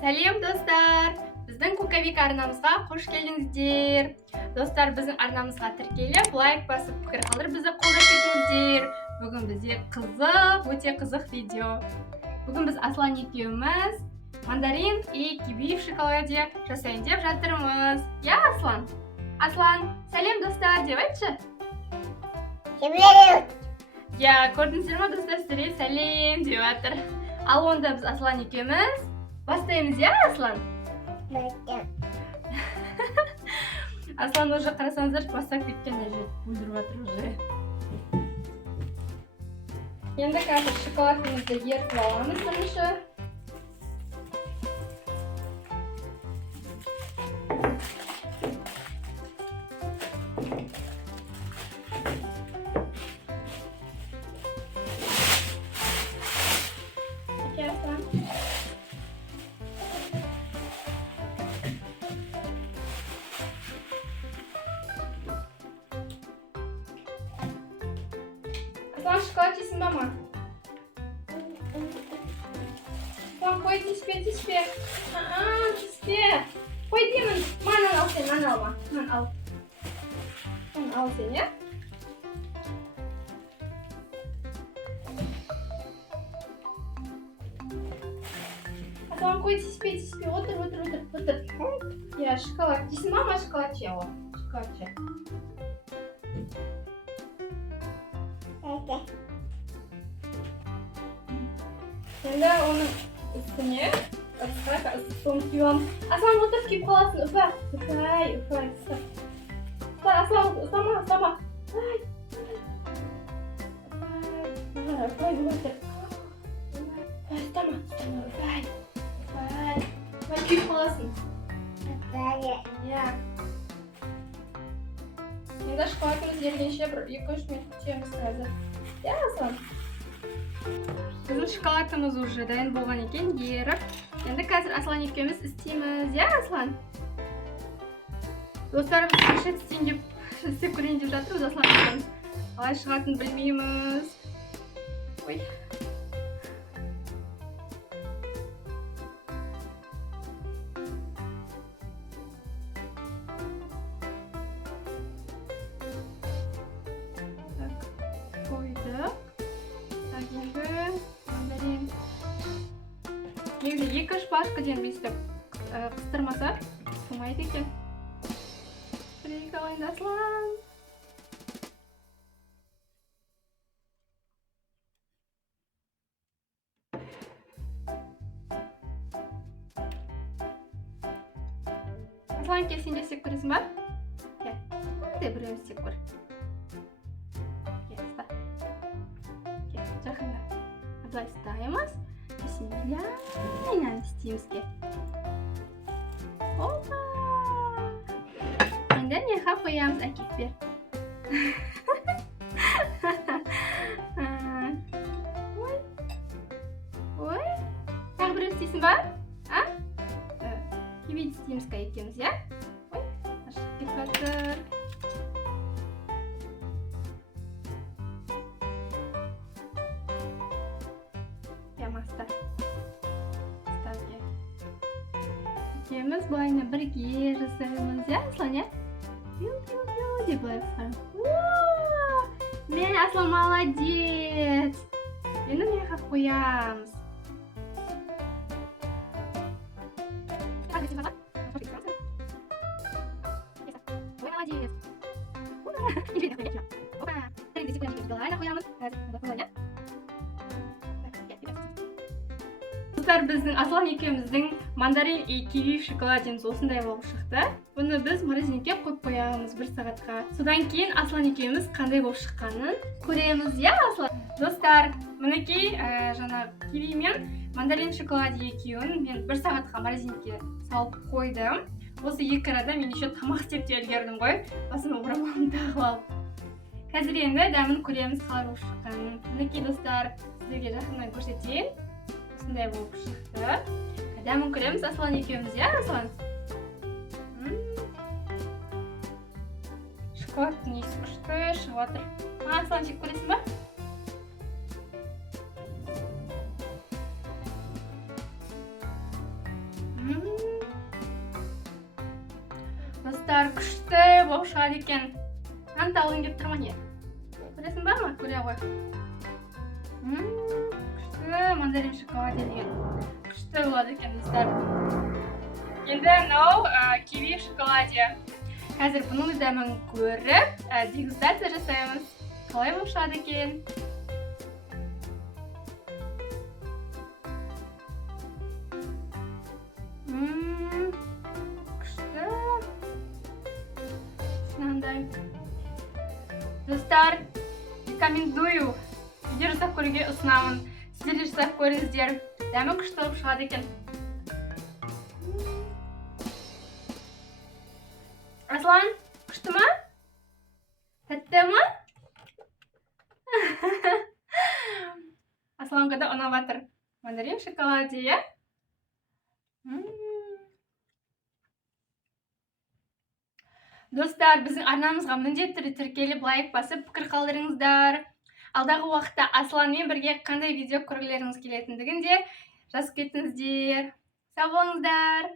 Сәлем достар! Біздің Кукавик арнамызға қош келдіңіздер. Достар, біздің арнамызға тіркеліп, лайк басып, пікір қалдырып, бізді қолдап кетіңіздер. Бүгін бізде өте қызық видео. Бүгін біз Аслан екеуміз мандарин и киви в шоколаде жасайын деп жатырмыз. Я, Аслан? Аслан, сәлем достар деп айтшы. Я, көрдіңіздер ме достар, сіздерге сәлем деп жатыр. Ал онда біз Аслан екеуміз бастаймыз, я, Аслан? Аслан уже қарасаңыздар бастап кеткен әже бүлдіріп жатыр уже. Енді қазір шоколадымызды ерітіп аламыз бірінші. Аслан, шоколад жейсің ба ма? Аслан, қой, тиіспе. Тиіспе. Қой деймін. Манан ал сен, ман алма. Ман ал. Ман ал сен, е? Аслан, қой, тиіспе. Отыр. Я, шоколад. Жейсің ба ма шоколад же? Шоколад же. Енді оның үстіне ыстығын күйем. Аслан, отырып күйіп қаласың, үпай. Аслан, ұстама. Үпай, күйіп қаласың. Енді шоколадымыз ергенше бір 2-3 минут күтеміз қазір. Я, Аслан? Біздің шоколадымыз уже дайын болған екен, еріп. Енді қазір Аслан екеуміз істейміз, я, Аслан? Достар, біз қашан істеп көрейін деп жатырмыз, Аслан. Қалай шығатынын білмейміз. Ой. Негізі 2-3 пашкаден бейістіп қыстырмаса қылмайды екен. Бірейік алайын, Аслан. Аслан, кел, сен де істеп көресің ба? Кел, де біреуін істеп көр. Кел, ұста. Кел, жақында. Былай ұстаймыз. Bismillah, isteyimiz ki. Hoppa. Енді неға қоямыз, әкеп бер. Ой. Тағы біреу істейсің ба? Киви істейміз қа екеуміз, я? Ой, ашық кетіп жатыр. Екеуміз былайына бірге жасаймыз, я, Аслан, я? Пиу деп былай қысқарым. Мен, Аслан, молодец! Енді меға қоямыз. Достар, біздің Аслан екеуміздің мандарин и киви в шоколадеміз осындай болып шықты. Бұны біз морозилькеге қойып қоямыз 1 сағатқа. Содан кейін Аслан екеуміз қандай болып шыққанын көреміз, я, Аслан? Достар, мінекей жаңа киви мен мандарин шоколаде екеуін мен 1 сағатқа морозилькеге салып қойдым. Осы 2 арада мен еще тамақ істеп те үлгердім ғой. Басыма орамалымды тағып алып. Қазір енді дәмін көреміз қалай болып шыққанын. Мінекей достар, сіздерге жақыннан көрсетейін. Осындай болып шықты. Дәмін көреміз, Аслан екеуміз, я, Аслан? Шоколадтың иісі күшті шығып жатыр. Аслан, жеп көресің ба? Достар, күшті болып шығады екен. Анта алғың келіп тұр ма не? Көресің ба ма? Көре ғой. Күшті мандарин шоколаде деген. Күшті болады екен, достар. Енді мынау киви шоколаде. Қазір бұның дәмін көріп, дегустация жасаймыз. Қалай болып шығады екен? Күшті. Мынандай. Достар, рекомендую. Видео жасап көруге ұсынамын. Сіздер де жасап көріңіздер. Дәмі күшті болып шығады екен. Аслан, күшті ма? Тәтті ма? Асланға да ұнап жатыр. Мандарин шоколаде, иә? Достар, біздің арнамызға міндетті түрде тіркеліп, лайк басып, пікір қалдырыңыздар. Алдағы уақытта Асланмен бірге қандай видео көргілеріңіз келетіндігін де жазып кетіңіздер. Сау болыңыздар.